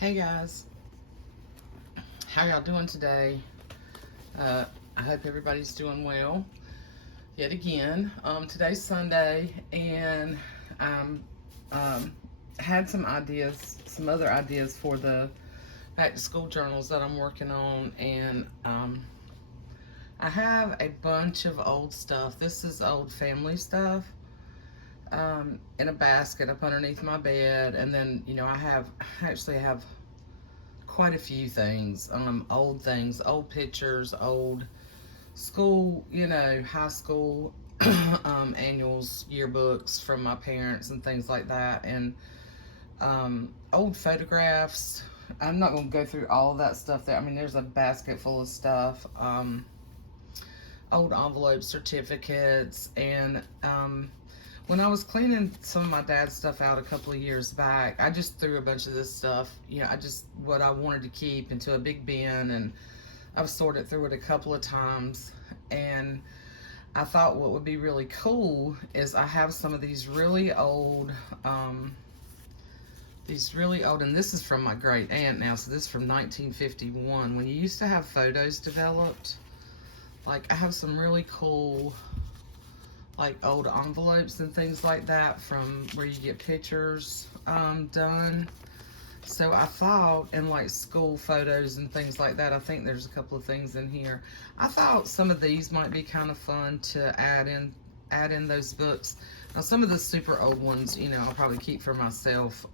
Hey guys, how y'all doing today? I hope everybody's doing well. Yet again, today's Sunday, and um, had some ideas, some other ideas for the back to school journals that I'm working on, and I have a bunch of old stuff. This is old family stuff in a basket up underneath my bed, and then I actually have quite a few things, old pictures, old school, high school annuals, yearbooks from my parents and things like that, and old photographs. I'm not going to go through all of that stuff there. I mean, there's a basket full of stuff, old envelope certificates, and when I was cleaning some of my dad's stuff out a couple of years back, I just threw a bunch of this stuff, what I wanted to keep into a big bin, and I've sorted through it a couple of times. And I thought what would be really cool is I have some of these really old, and this is from my great aunt now, so this is from 1951, when you used to have photos developed. Like, I have some really cool, like, old envelopes and things like that from where you get pictures done. So I thought, and like school photos and things like that, I think there's a couple of things in here. I thought some of these might be kind of fun to add in those books. Now, some of the super old ones, I'll probably keep for myself.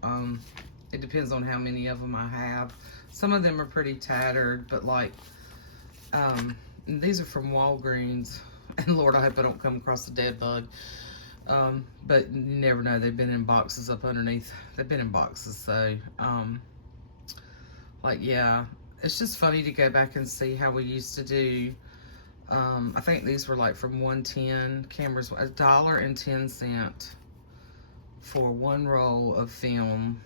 It depends on how many of them I have. Some of them are pretty tattered, but like, these are from Walgreens. And Lord, I hope I don't come across a dead bug. But you never know. They've been in boxes up underneath. They've been in boxes. So, yeah, it's just funny to go back and see how we used to do. I think these were like from 110 cameras, $1.10 for one roll of film.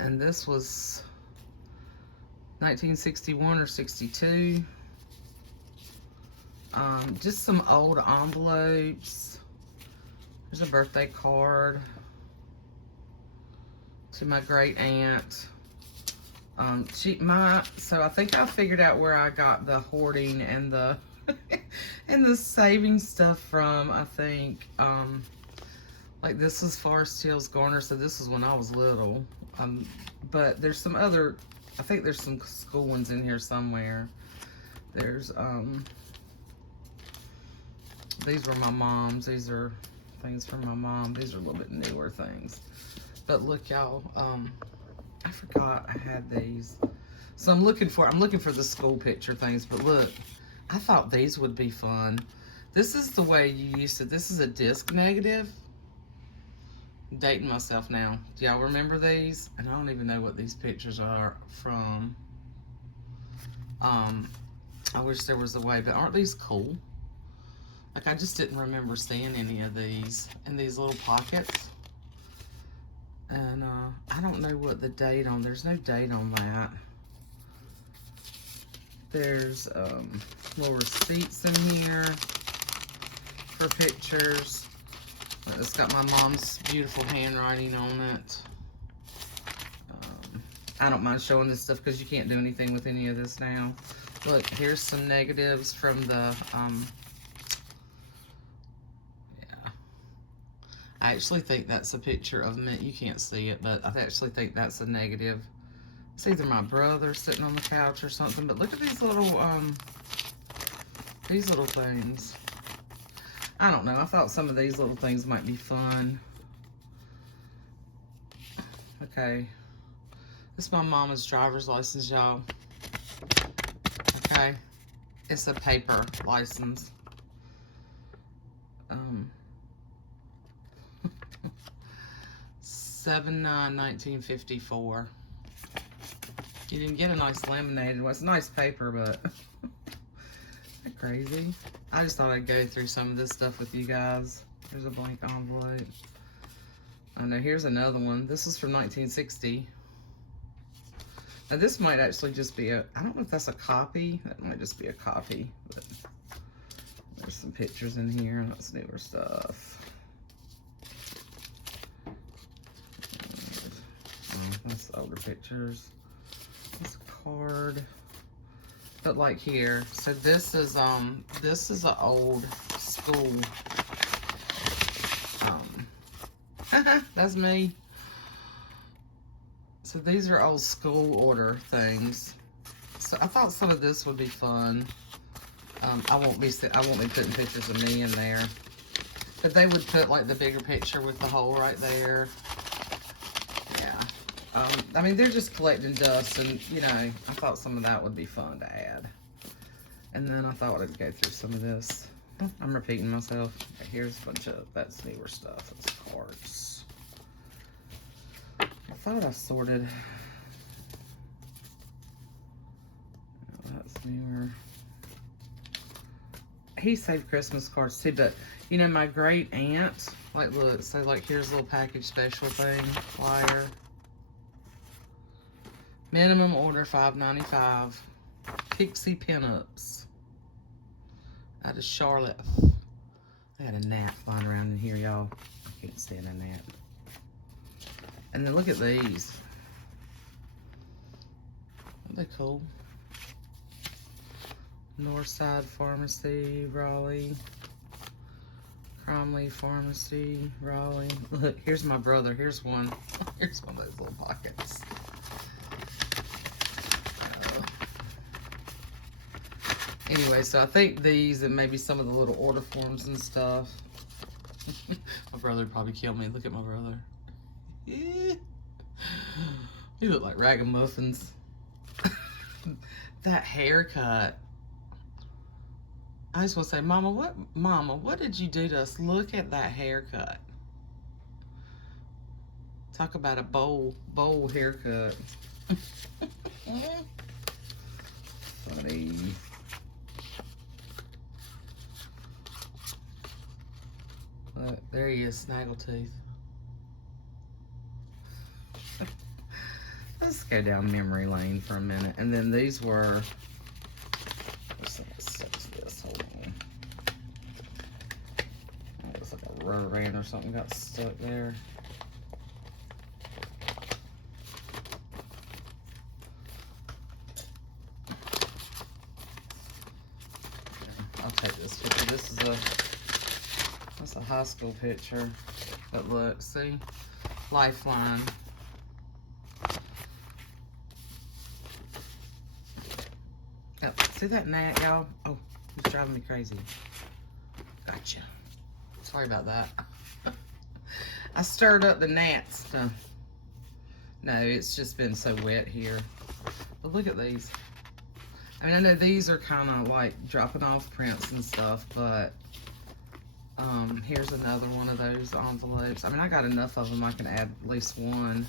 And this was 1961 or 62. Just some old envelopes. There's a birthday card to my great aunt. So I think I figured out where I got the hoarding and the and the saving stuff from. I think like this is Forest Hills Garner, so this is when I was little. But there's some other. I think there's some school ones in here somewhere. There's these were my mom's. These are things from my mom. These are a little bit newer things. But look, y'all, I forgot I had these. So I'm looking for the school picture things, but look, I thought these would be fun. This is the way you used to, this is a disc negative. I'm dating myself now. Do y'all remember these? And I don't even know what these pictures are from. I wish there was a way, but aren't these cool? Like, I just didn't remember seeing any of these in these little pockets. And I don't know what the date on, there's no date on that. There's little receipts in here for pictures. It's got my mom's beautiful handwriting on it. I don't mind showing this stuff because you can't do anything with any of this now. Look, here's some negatives from the I actually think that's a picture of me. You can't see it, but I actually think that's a negative. It's either my brother sitting on the couch or something, but look at these little things. I don't know. I thought some of these little things might be fun. Okay. This is my mama's driver's license, y'all. Okay. It's a paper license. 7/9/1954. You didn't get a nice laminated one. It's nice paper, but isn't that crazy? I just thought I'd go through some of this stuff with you guys. There's a blank envelope. I know, here's another one. This is from 1960. Now this might actually just be I don't know if that's a copy. That might just be a copy, but there's some pictures in here. That's newer stuff. That's older pictures. This card. But like here, so this is an old school. That's me. So these are old school order things. So I thought some of this would be fun. I won't be putting pictures of me in there, but they would put like the bigger picture with the hole right there. Yeah. I mean, they're just collecting dust, and you know, I thought some of that would be fun to add. And then I thought I'd go through some of this. I'm repeating myself. Okay, here's a bunch of, that's newer stuff. That's cards. I thought I sorted. Oh, that's newer. He saved Christmas cards too, but you know, my great aunt, like, look, so like, here's a little package special thing, flyer. Minimum order $5.95. Pixie pinups out of Charlotte. I had a gnat flying around in here, y'all. I can't stand a gnat. And then look at these. Aren't they cool? Northside Pharmacy, Raleigh. Cromley Pharmacy, Raleigh. Look, here's my brother. Here's one. Here's one of those little pockets. Anyway, so I think these and maybe some of the little order forms and stuff. My brother would probably kill me. Look at my brother. He look like ragamuffins. That haircut. I just want to say, Mama, what did you do to us? Look at that haircut. Talk about a bowl haircut. Funny. Look, there he is, Snaggletooth. Let's go down memory lane for a minute. And then these were, this. Hold on. It was like a rubber band or something got stuck there. Yeah, I'll take this picture. This is that's a high school picture. But look, see? Lifeline. Yep. See that gnat, y'all? Oh, he's driving me crazy. Gotcha. Sorry about that. I stirred up the gnats. No, it's just been so wet here. But look at these. I mean, I know these are kind of like dropping off prints and stuff, but here's another one of those envelopes. I mean, I got enough of them. I can add at least one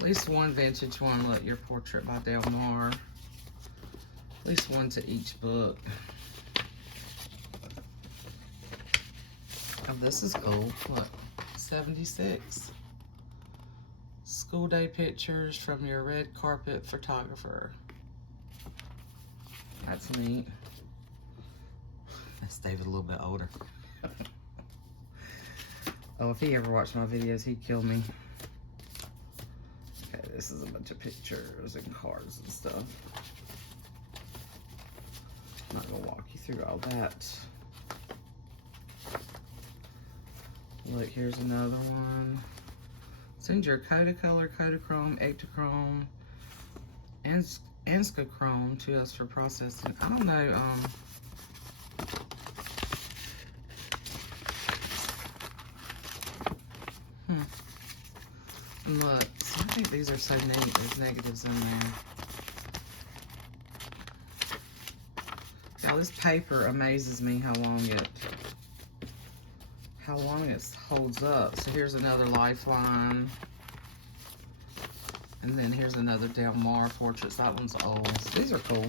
vintage one. Look, Your Portrait by Del Mar. At least one to each book. Oh, this is cool. Look, 76. School day pictures from your red carpet photographer. That's neat. That's David a little bit older. Oh, if he ever watched my videos, he'd kill me. Okay, this is a bunch of pictures and cards and stuff. I'm not gonna walk you through all that. Look, here's another one. Send your Kodacolor, Kodachrome, Ektachrome, and Anscochrome to us for processing. I don't know. And look, so I think these are so neat. There's negatives in there. Y'all, this paper amazes me how long it holds up. So here's another Lifeline. And then here's another Del Mar Portraits. That one's old. So these are cool.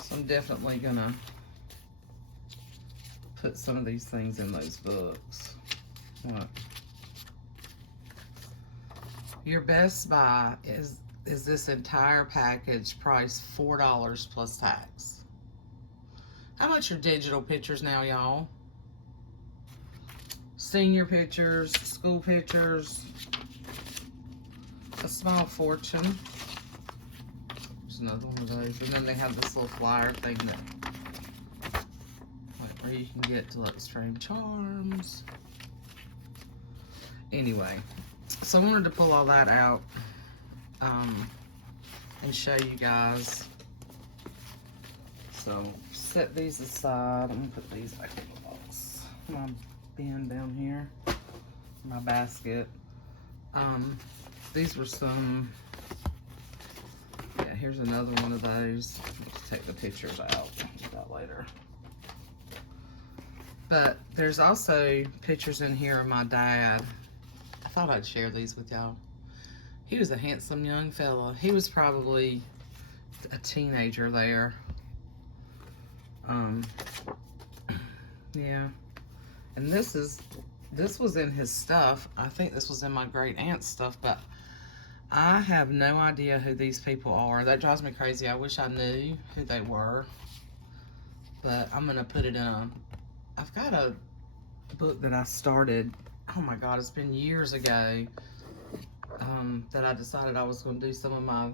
So I'm definitely gonna put some of these things in those books. What? Your best buy is this entire package priced $4 plus tax. How much are digital pictures now, y'all? Senior pictures, school pictures. A Small Fortune. There's another one of those. And then they have this little flyer thing that, like, where you can get to, like, Strange Charms. Anyway, so I wanted to pull all that out and show you guys. So set these aside. I'm gonna put these back in the box. My bin down here, my basket. These were some. Yeah, here's another one of those. Let's take the pictures out. I'll do that later. But there's also pictures in here of my dad. I thought I'd share these with y'all. He was a handsome young fella. He was probably a teenager there. Yeah. And this was in his stuff. I think this was in my great aunt's stuff, but I have no idea who these people are. That drives me crazy. I wish I knew who they were. But I'm gonna put it in I've got a book that I started. Oh my God, it's been years ago that I decided I was going to do some of my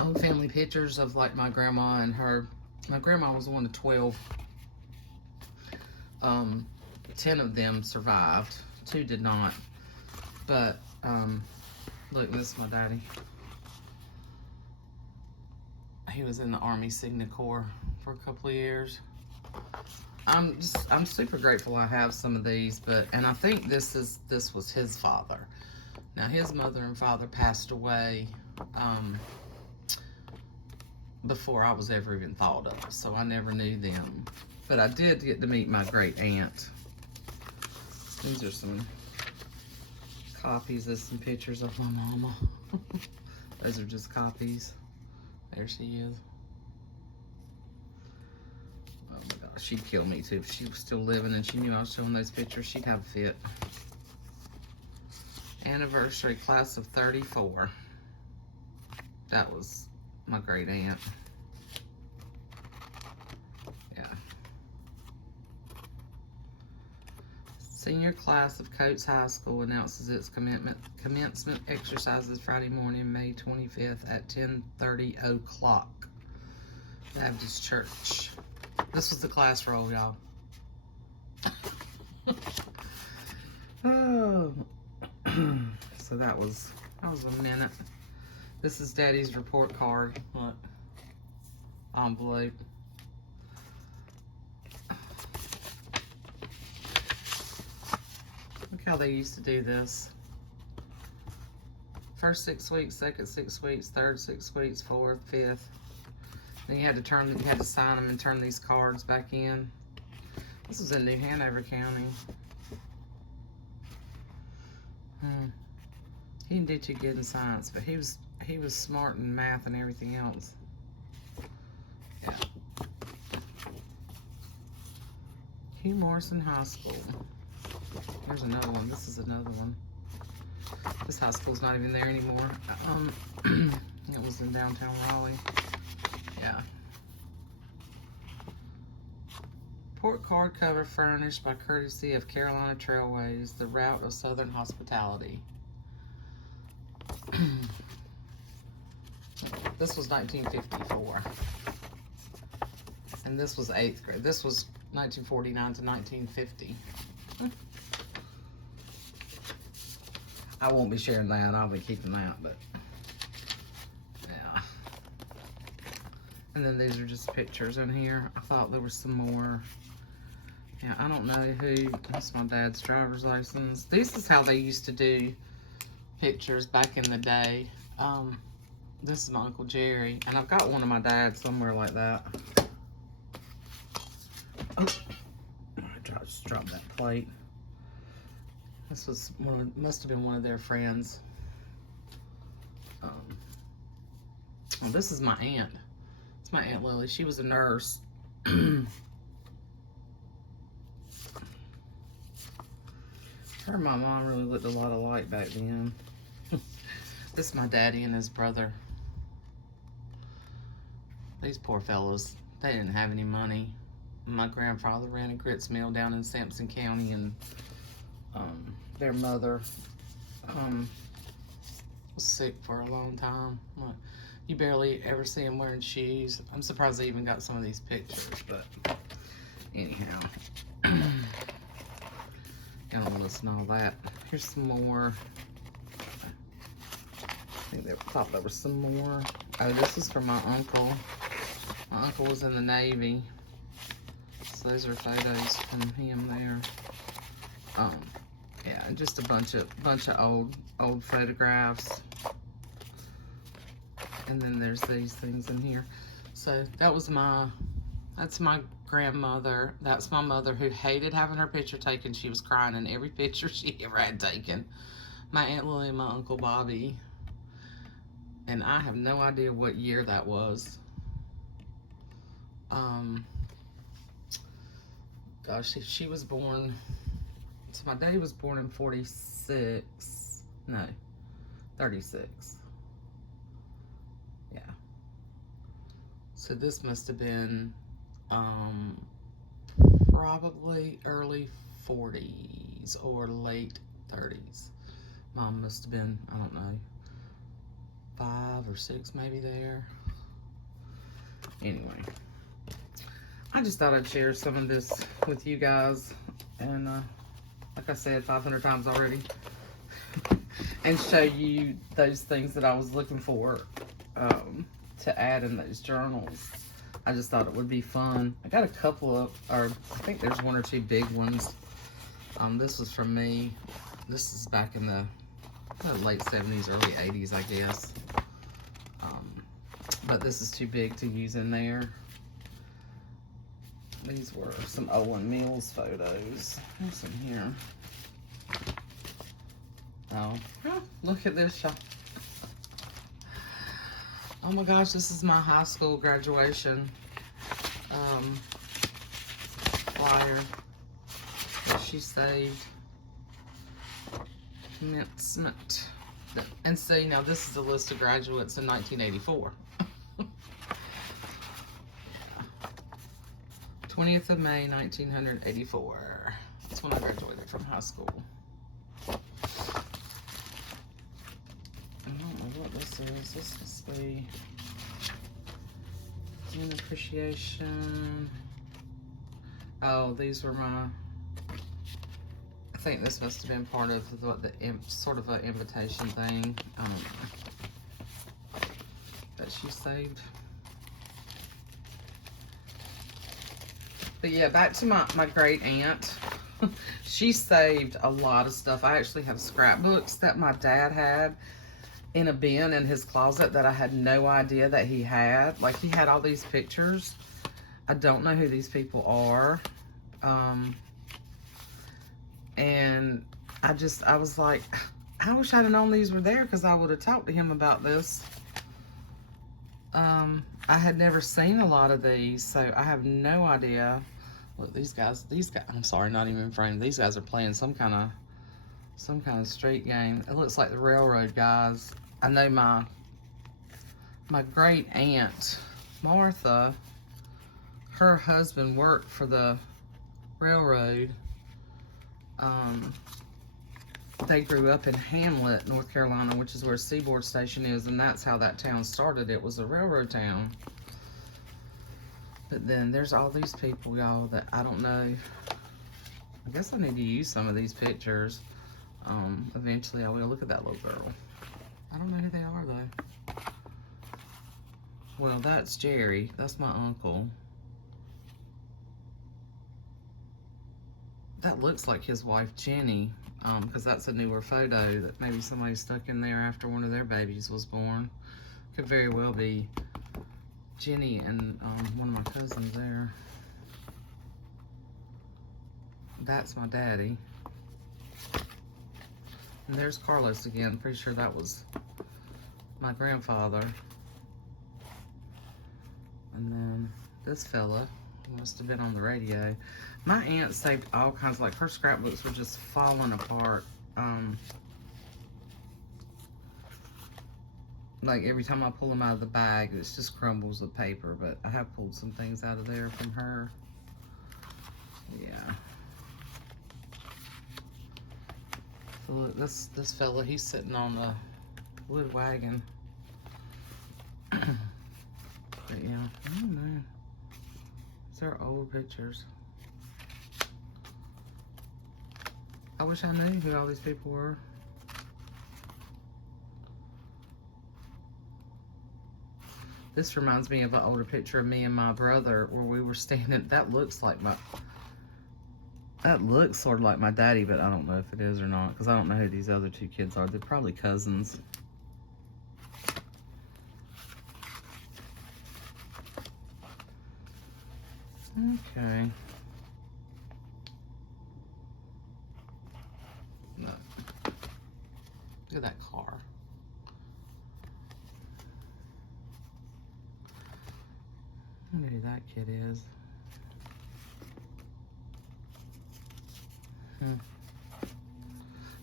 old family pictures of, like, my grandma and her. My grandma was one of 12. 10 of them survived. 2 did not. But, look, this is my daddy. He was in the Army Signet Corps for a couple of years. I'm super grateful I have some of these, and I think this was his father. Now, his mother and father passed away before I was ever even thought of, so I never knew them. But I did get to meet my great aunt. These are some copies of some pictures of my mama. Those are just copies. There she is. Oh my gosh, she'd kill me too if she was still living and she knew I was showing those pictures. She'd have a fit. Anniversary, class of 34. That was my great aunt. Yeah. Senior class of Coates High School announces its commencement exercises Friday morning, May 25th at 10:30 o'clock. Baptist Church. This was the class roll, y'all. Oh. So that was a minute. This is Daddy's report card. Look. Envelope. Look how they used to do this. First 6 weeks, second 6 weeks, third 6 weeks, fourth, fifth. Then you had to sign them and turn these cards back in. This was in New Hanover County. He didn't do too good in science, but he was smart in math and everything else. Yeah. Hugh Morrison High School. Here's another one. This is another one. This high school's not even there anymore. It was in downtown Raleigh. Yeah. Port card cover furnished by courtesy of Carolina Trailways, the route of Southern hospitality. This was 1954. And this was 8th grade. This was 1949 to 1950. I won't be sharing that. I'll be keeping that, but yeah. And then these are just pictures in here. I thought there was some more. Yeah, I don't know who. That's my dad's driver's license. This is how they used to do pictures back in the day. This is my Uncle Jerry, and I've got one of my dad's somewhere like that. Oh, I just dropped that plate. This was must have been one of their friends. Oh, this is my aunt. It's my Aunt Lily. She was a nurse. Her and my mom really looked a lot alike back then. This is my daddy and his brother. These poor fellas, they didn't have any money. My grandfather ran a grits mill down in Sampson County, and their mother was sick for a long time. You barely ever see him wearing shoes. I'm surprised they even got some of these pictures, but anyhow. Gonna listen to all that. Here's some more. I think they thought there was some more. Oh, this is from my uncle. My uncle was in the Navy. So those are photos from him there. Yeah, just a bunch of old photographs. And then there's these things in here. So that's my grandmother. That's my mother, who hated having her picture taken. She was crying in every picture she ever had taken. My Aunt Lily and my Uncle Bobby. And I have no idea what year that was. Gosh, she was born, so my daddy was born in 46, no, 36. Yeah. So this must have been probably early 40s or late 30s. Mom must have been, I don't know, 5 or 6 maybe there. Anyway, I just thought I'd share some of this with you guys, and like I said 500 times already, and show you those things that I was looking for to add in those journals. I just thought it would be fun. I got a couple of, or I think there's 1 or 2 big ones. This was from me. This is back in the late 70s, early 80s, I guess. But this is too big to use in there. These were some Owen Mills photos. There's some here. Oh, look at this, y'all. Oh my gosh, this is my high school graduation flyer that she saved. Commencement. And see, now this is a list of graduates in 1984. 20th of May, 1984. That's when I graduated from high school. I don't know what this is. This must be an appreciation. Oh, these were my, I think this must have been part of the sort of an invitation thing that she saved. But yeah, back to my great aunt. She saved a lot of stuff. I actually have scrapbooks that my dad had in a bin in his closet that I had no idea that he had. Like, he had all these pictures. I don't know who these people are. And I was like, I wish I'd have known these were there, because I would have talked to him about this. I had never seen a lot of these, so I have no idea. Look, these guys, I'm sorry, not even framed. These guys are playing some kind of street game. It looks like the railroad guys. I know my great aunt, Martha, her husband worked for the railroad. They grew up in Hamlet, North Carolina, which is where Seaboard Station is, and that's how that town started. It was a railroad town. But then there's all these people, y'all, that I don't know. I guess I need to use some of these pictures. Eventually I will. Look at that little girl. I don't know who they are, though. Well, that's Jerry. That's my uncle. That looks like his wife, Jenny, because that's a newer photo that maybe somebody stuck in there after one of their babies was born. Could very well be Jenny and one of my cousins there. That's my daddy. And there's Carlos again. Pretty sure that was my grandfather. And then this fella must have been on the radio. My aunt saved all kinds, like her scrapbooks were just falling apart. Like every time I pull them out of the bag, it just crumbles the paper, but I have pulled some things out of there from her. Yeah. So look, this fella, he's sitting on the wood wagon. But yeah, I don't know. These are old pictures. I wish I knew who all these people were. This reminds me of an older picture of me and my brother where we were standing. That looks sort of like my daddy, but I don't know if it is or not, because I don't know who these other two kids are. They're probably cousins. Okay. No. Look at that car. I wonder who that kid is.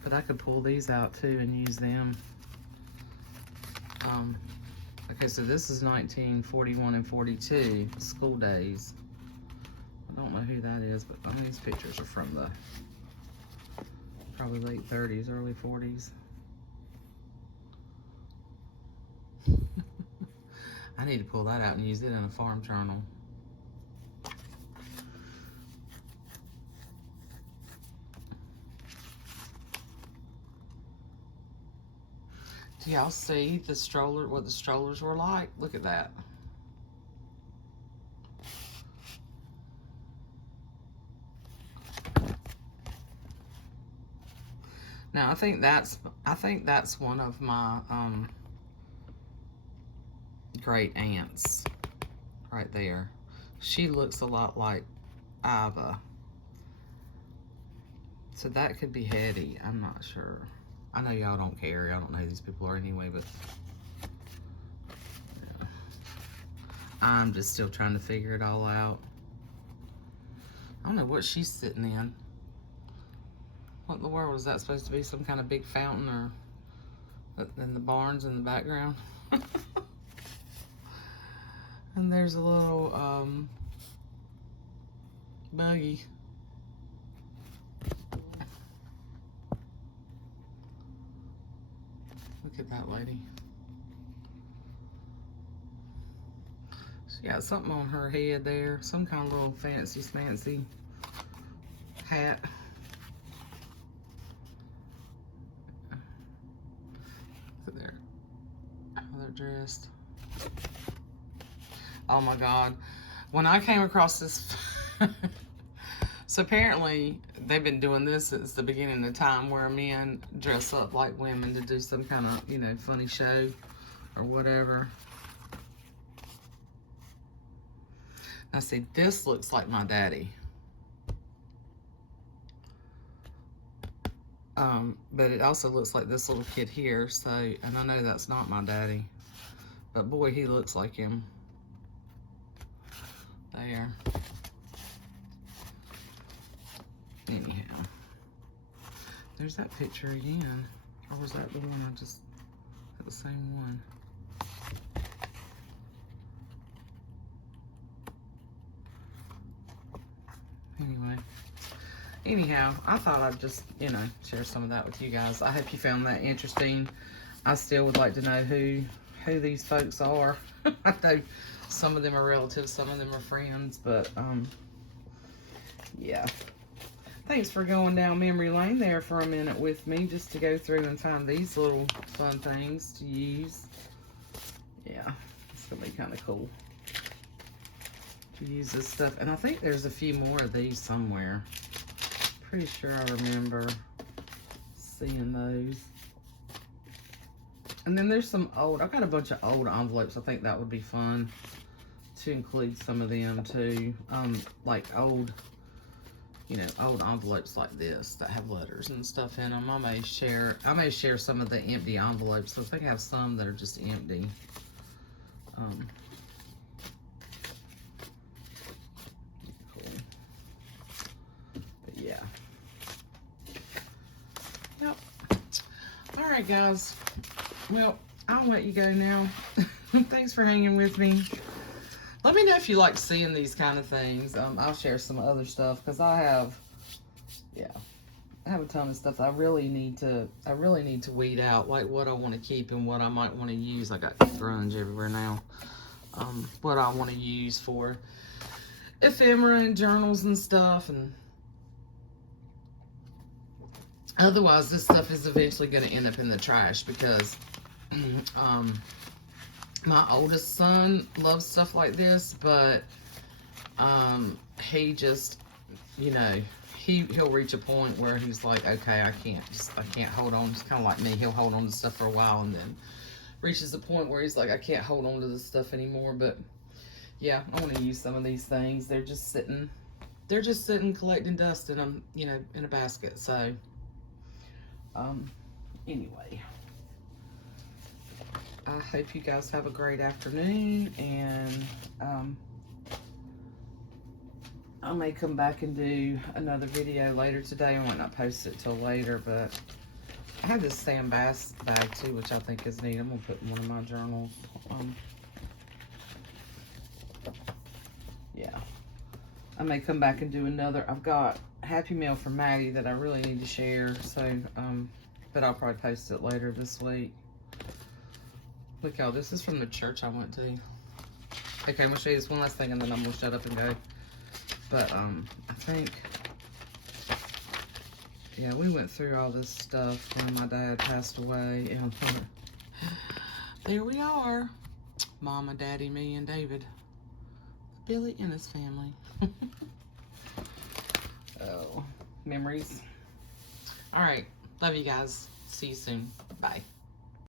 But I could pull these out too and use them. Okay, so this is 1941 and 42, school days. I don't know who that is, but these pictures are from the probably late 30s, early 40s. I need to pull that out and use it in a farm journal. Do y'all see the stroller, what the strollers were like? Look at that. Now I think that's one of my great aunts right there. She looks a lot like Iva. So that could be Hetty. I'm not sure. I know y'all don't care. I don't know who these people are anyway, but yeah. I'm just still trying to figure it all out. I don't know what she's sitting in. What in the world is that supposed to be? Some kind of big fountain, or in the barns in the background? And there's a little buggy. Look at that lady. She got something on her head there. Some kind of little fancy smancy hat. Look at there. How they're dressed. Oh my God. When I came across this, so apparently they've been doing this since the beginning of time, where men dress up like women to do some kind of, you know, funny show or whatever. Now see, this looks like my daddy. But it also looks like this little kid here, so, and I know that's not my daddy, but boy, he looks like him. There. Anyhow, there's that picture again. Or was that the one I just, the same one? Anyway. Anyhow, I thought I'd just, you know, share some of that with you guys. I hope you found that interesting. I still would like to know who these folks are. I know some of them are relatives, some of them are friends, but, yeah. Thanks for going down memory lane there for a minute with me, just to go through and find these little fun things to use. Yeah, it's gonna be kind of cool to use this stuff. And I think there's a few more of these somewhere. Pretty sure I remember seeing those. And then there's some old, I've got a bunch of old envelopes. I think that would be fun to include some of them too. Like old, you know, old envelopes like this that have letters and stuff in them. I may share some of the empty envelopes. So I think I have some that are just empty. Cool. But yeah. Yep. All right, guys. Well, I'll let you go now. Thanks for hanging with me. Let me know if you like seeing these kind of things. I'll share some other stuff because I have have a ton of stuff that I really need to weed out, like what I want to keep and what I might want to use. I got grunge everywhere now. What I want to use for ephemera and journals and stuff, and otherwise this stuff is eventually going to end up in the trash because my oldest son loves stuff like this, but he just, you know, he'll reach a point where he's like, okay, I can't hold on. It's kind of like me. He'll hold on to stuff for a while and then reaches a point where he's like, I can't hold on to this stuff anymore. But yeah, I want to use some of these things. They're just sitting collecting dust in them, you know, in a basket. So anyway, I hope you guys have a great afternoon, and I may come back and do another video later today. I might not post it till later, but I have this Sam Bass bag too, which I think is neat. I'm gonna put in one of my journals. Yeah, I may come back and do another. I've got Happy Meal for Maddie that I really need to share. So, but I'll probably post it later this week. Look, y'all, this is from the church I went to. Okay, I'm gonna show you this one last thing, and then I'm gonna shut up and go. But I think, yeah, we went through all this stuff when my dad passed away, and there we are, Mama, Daddy, me, and David, Billy and his family. Oh, memories. All right, love you guys. See you soon. Bye.